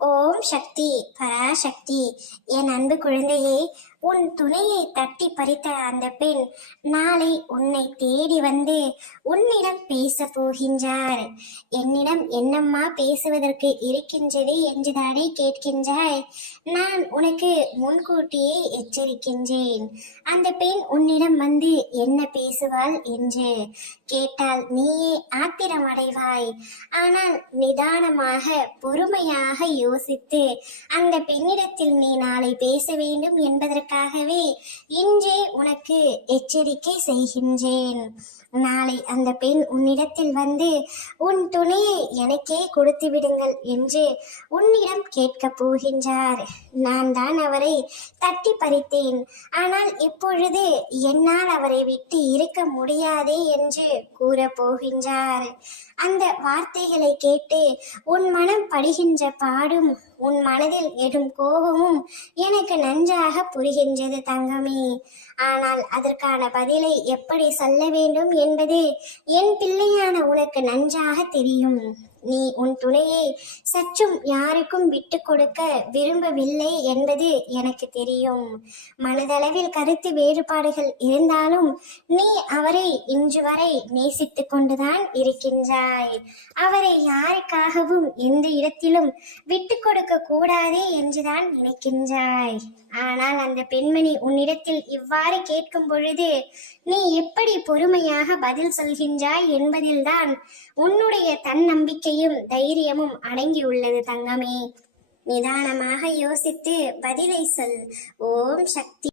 ஓம் சக்தி பராசக்தி. என் அன்பு குழந்தையே, உன் துணையை தட்டி பறித்த அந்த பெண் நாளை உன்னை தேடி வந்து உன்னிடம் பேச போகின்றார். என்னிடம் என்னம்மா பேசுவதற்கு இருக்கின்றது என்றுதானே கேட்கின்றாய்? நான் உனக்கு முன்கூட்டியே எச்சரிக்கின்றேன். அந்த பெண் உன்னிடம் வந்து என்ன பேசுவாள் என்று கேட்டால் நீயே ஆத்திரமடைவாய். ஆனால் நிதானமாக பொறுமையாக யோசித்து அந்த பெண்ணிடத்தில் நீ நாளை பேச வேண்டும் என்பதற்காகவே இன்றே உனக்கு எச்சரிக்கை செய்கின்றேன். நாளை அந்த பெண் உன்னிடத்தில் வந்து உன் துணையை எனக்கே கொடுத்து விடுங்கள் என்று உன்னிடம் கேட்க போகின்றார். நான் தான் அவரை தட்டி பறித்தேன், ஆனால் இப்பொழுது என்னால் அவரை விட்டு இருக்க முடியாதே என்று கூற போகின்றார். அந்த வார்த்தைகளை கேட்டு உன் மனம் படுகின்ற பாடும் உன் மனதில் எடும் கோபமும் எனக்கு நன்றாக புரிகின்றது தங்கமே. ஆனால் அதற்கான பதிலை எப்படி சொல்ல வேண்டும் என்பது என் பிள்ளையான உனக்கு நன்றாக தெரியும். நீ உன் துணையை சற்றும் யாருக்கும் விட்டு கொடுக்க விரும்பவில்லை என்பது எனக்கு தெரியும். மனதளவில் கருத்து வேறுபாடுகள் இருந்தாலும் நீ அவரை இன்று வரை நேசித்து கொண்டுதான் இருக்கின்றாய். அவரை யாருக்காகவும் எந்த இடத்திலும் விட்டு கொடுக்க கூடாதே என்றுதான் நினைக்கின்றாய். ஆனால் அந்த பெண்மணி உன்னிடத்தில் இவ்வாறு கேட்கும் பொழுது நீ எப்படி பொறுமையாக பதில் சொல்கின்றாய் என்பதில்தான் உன்னுடைய தன்னம்பிக்கையும் தைரியமும் அடங்கியுள்ளது தங்கமே. நிதானமாக யோசித்து பதிலை சொல். ஓம் சக்தி.